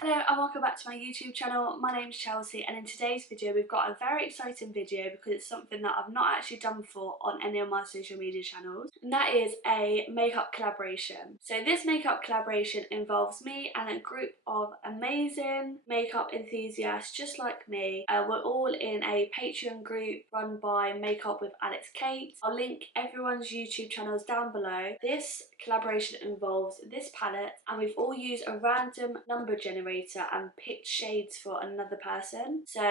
Hello and welcome back to my YouTube channel. My name's Chelsea, and in today's video we've got a very exciting video because it's something that I've not actually done before on any of my social media channels, and that is a makeup collaboration. So this makeup collaboration involves me and a group of amazing makeup enthusiasts just like me. We're all in a Patreon group run by makeupwithalixkate. I'll link everyone's YouTube channels down below. This collaboration involves this palette, and we've all used a random number generator and picked shades for another person. So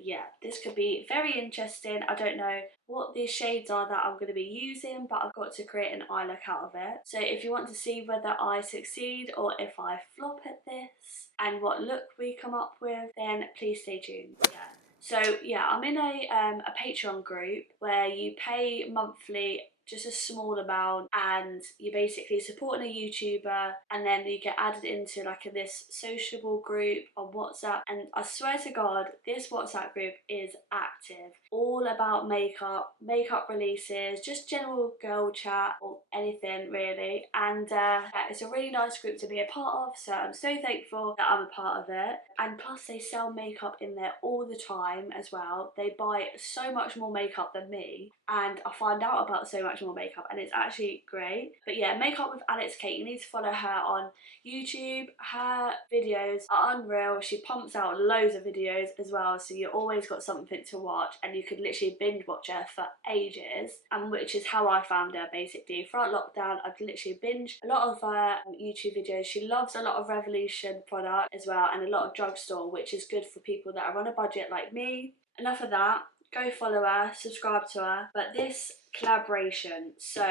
yeah, this could be very interesting. I don't know what these shades are that I'm going to be using, but I've got to create an eye look out of it. So if you want to see whether I succeed or if I flop at this and what look we come up with, then please stay tuned. So yeah, I'm in a Patreon group where you pay monthly just a small amount, and you're basically supporting a YouTuber, and then you get added into like this sociable group on WhatsApp. And I swear to God, this WhatsApp group is active, all about makeup releases, just general girl chat or anything really. And it's a really nice group to be a part of, so I'm so thankful that I'm a part of it. And plus they sell makeup in there all the time as well. They buy so much more makeup than me, and I find out about so much more makeup, and it's actually great. But yeah, Makeup with Alex Kate, you need to follow her on YouTube. Her videos are unreal. She pumps out loads of videos as well, so you always got something to watch, and you could literally binge watch her for ages, and which is how I found her basically. Throughout lockdown, I've literally binged a lot of her YouTube videos. She loves a lot of Revolution product as well, and a lot of drugstore, which is good for people that are on a budget like me. Enough of that. Go follow her, subscribe to her. But this collaboration, so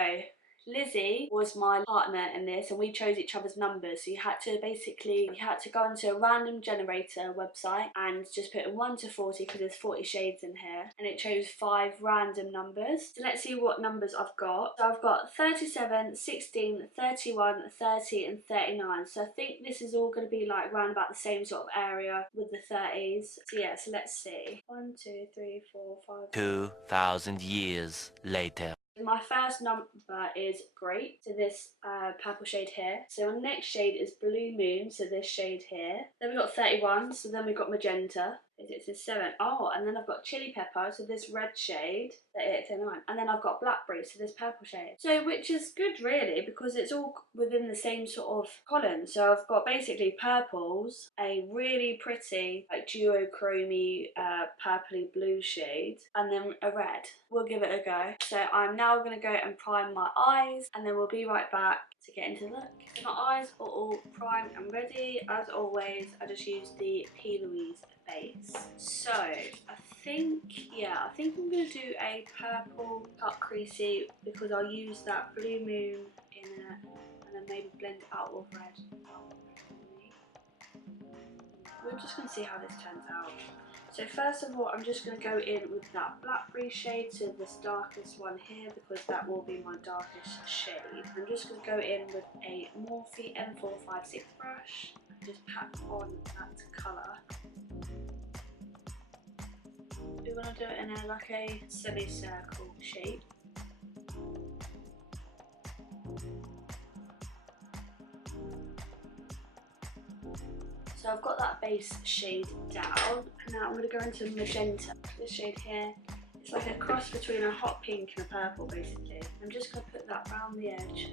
Lizzie was my partner in this, and we chose each other's numbers. So you had to go onto a random generator website and just put in 1 to 40 because there's 40 shades in here, and it chose 5 random numbers. So let's see what numbers I've got. So I've got 37, 16, 31, 30 and 39. So I think this is all going to be like around about the same sort of area with the 30s. So yeah, so let's see. 1, 2, 3, 4, 5. 2,000 years later. My first number is great, so this purple shade here. So our next shade is Blue Moon, so this shade here. Then we've got 31, so then we've got Magenta. It's a 7. Oh, and then I've got Chili Pepper, so this red shade, 38, 39. And then I've got Blackberry, so this purple shade. So which is good really, because it's all within the same sort of column. So I've got basically purples, a really pretty like duochromy purpley blue shade, and then a red. We'll give it a go. So I'm now going to go and prime my eyes, and then we'll be right back to get into the look. So my eyes are all primed and ready. As always, I just use the P. Louise base. So I think I'm going to do a purple cut creasy because I'll use that Blue Moon in it, and then maybe blend it out with red. We're just going to see how this turns out. So first of all, I'm just going to go in with that Blackberry shade, so this darkest one here, because that will be my darkest shade. I'm just going to go in with a Morphe M456 brush and just pack on that colour. We want to do it in a semicircle shape. So I've got that base shade down, and now I'm going to go into Magenta. This shade here, it's like a cross between a hot pink and a purple basically. I'm just going to put that around the edge.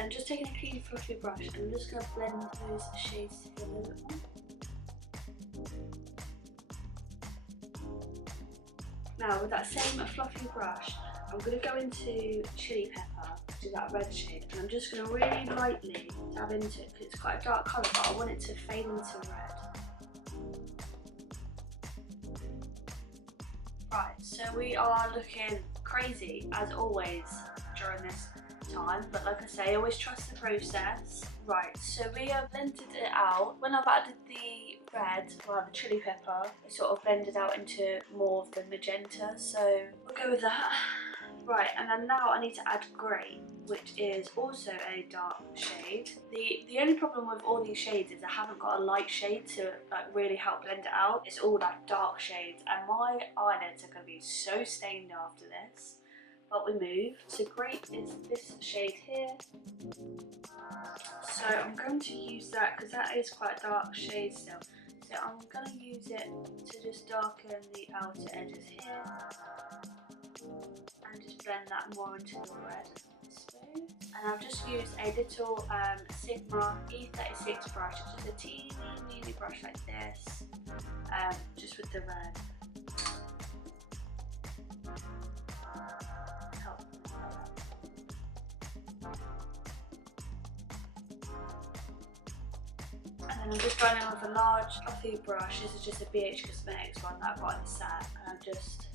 I'm just taking a clean fluffy brush, and I'm just going to blend those shades together a bit more. Now with that same fluffy brush, I'm going to go into Chili Pepper, which is that red shade, and I'm just going to really lightly dab into it because it's quite a dark colour, but I want it to fade into red. Right, so we are looking crazy as always during this time, but like I say, always trust the process. Right, so we have blended it out. When I've added the red, well the chili pepper, it sort of blended out into more of the magenta, so we'll go with that. Right, and then now I need to add grey, which is also a dark shade. The only problem with all these shades is I haven't got a light shade to like really help blend it out. It's all like dark shades, and my eyelids are going to be so stained after this. But we move. So grey is this shade here. So I'm going to use that because that is quite a dark shade still. So I'm going to use it to just darken the outer edges here. And just blend that more into the red. Smooth. And I've just used a little Sigma E36 brush. It's just a teeny weeny brush like this, just with the red. And then I'm just going in with a large fluffy brush. This is just a BH Cosmetics one that I've got in the set, and I just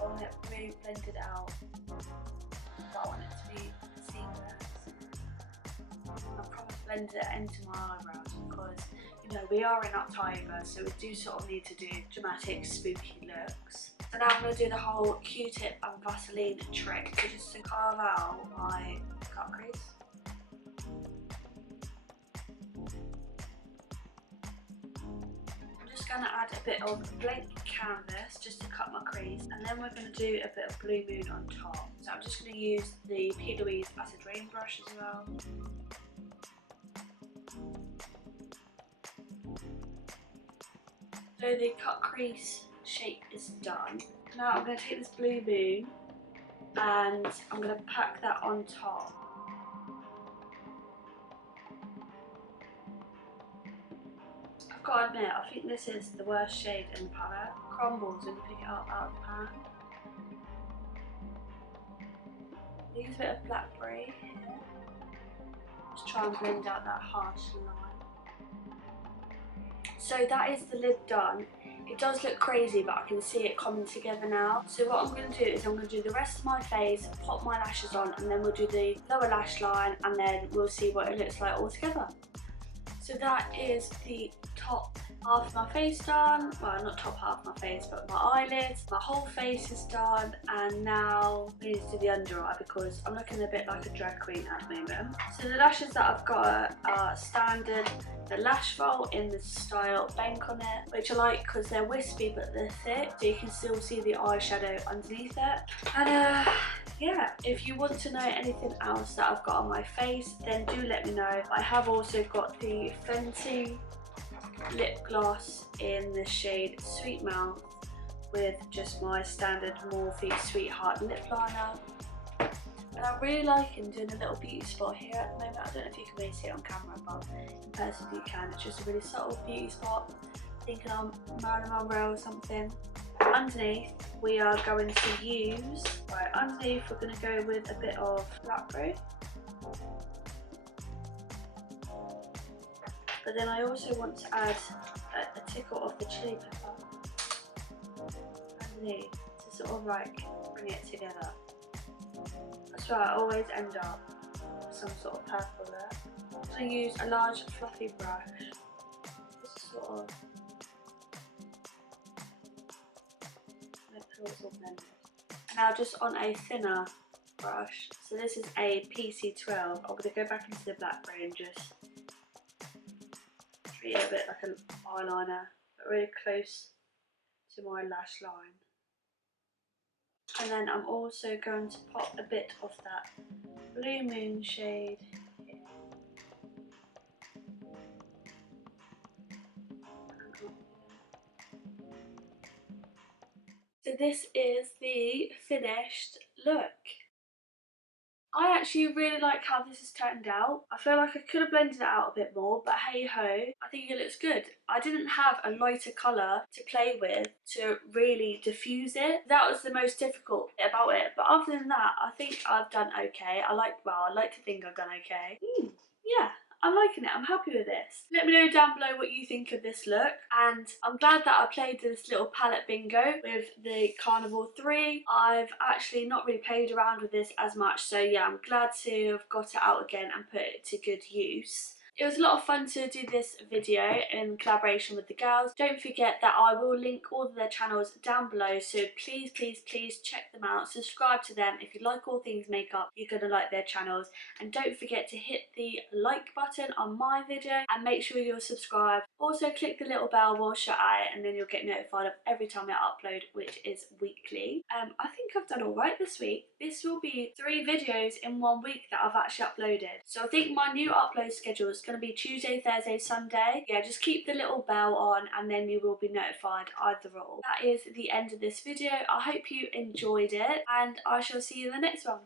want it really blended out. I want it to be seamless. I've probably blended it into my eyebrows because, you know, we are in October, so we do sort of need to do dramatic, spooky looks. So now I'm going to do the whole Q-tip and Vaseline trick just to carve out my cut crease. I'm going to add a bit of blank canvas just to cut my crease, and then we're going to do a bit of Blue Moon on top. So I'm just going to use the P. Louise Acid Rain brush as well. So the cut crease shape is done. Now I'm going to take this Blue Moon and I'm going to pack that on top. I've got to admit, I think this is the worst shade in the palette. It crumbles when you pick it up out of the pan. Use a bit of blackberry here. Just try and blend out that harsh line. So that is the lid done. It does look crazy, but I can see it coming together now. So what I'm going to do is I'm going to do the rest of my face, pop my lashes on, and then we'll do the lower lash line, and then we'll see what it looks like all together. So that is the top half of my face done. Well, not top half of my face, but my eyelids. My whole face is done, and now we need to do the under eye because I'm looking a bit like a drag queen at the moment. So the lashes that I've got are standard. The lash roll in the style Bank on it, which I like because they're wispy but they're thick, so you can still see the eyeshadow underneath it. And yeah, if you want to know anything else that I've got on my face, then do let me know. I have also got the Fenty lip gloss in the shade Sweet Mouth with just my standard Morphe Sweetheart lip liner. And I'm really liking doing a little beauty spot here at the moment. I don't know if you can really see it on camera, but in person you can. It's just a really subtle beauty spot. Thinking I'm Marilyn Monroe or something. Underneath, we are going to use, right, underneath we're going to go with a bit of blackberry. But then I also want to add a tickle of the chili pepper underneath to sort of like bring it together. That's why I always end up with some sort of purple there. I'm going to use a large fluffy brush just to sort of make sure it's all blended. And now just on a thinner brush, so this is a PC12, I'm going to go back into the blackberry and just treat it a bit like an eyeliner, but really close to my lash line. And then I'm also going to pop a bit of that Blue Moon shade here. So this is the finished look. I actually really like how this has turned out. I feel like I could have blended it out a bit more, but hey ho, I think it looks good. I didn't have a lighter colour to play with to really diffuse it. That was the most difficult bit about it, but other than that, I think I've done okay. I like to think I've done okay. Yeah. I'm liking it, I'm happy with this. Let me know down below what you think of this look, and I'm glad that I played this little palette bingo with the Carnival 3. I've actually not really played around with this as much, so yeah, I'm glad to have got it out again and put it to good use. It was a lot of fun to do this video in collaboration with the girls. Don't forget that I will link all of their channels down below, so please, please, please check them out. Subscribe to them. If you like all things makeup, you're going to like their channels. And don't forget to hit the like button on my video and make sure you're subscribed. Also click the little bell whilst you're at it, and then you'll get notified of every time I upload, which is weekly. I think I've done alright this week. This will be 3 videos in 1 week that I've actually uploaded. So I think my new upload schedule is going to be Tuesday, Thursday, Sunday. Yeah, just keep the little bell on and then you will be notified either or. That is the end of this video. I hope you enjoyed it and I shall see you in the next one.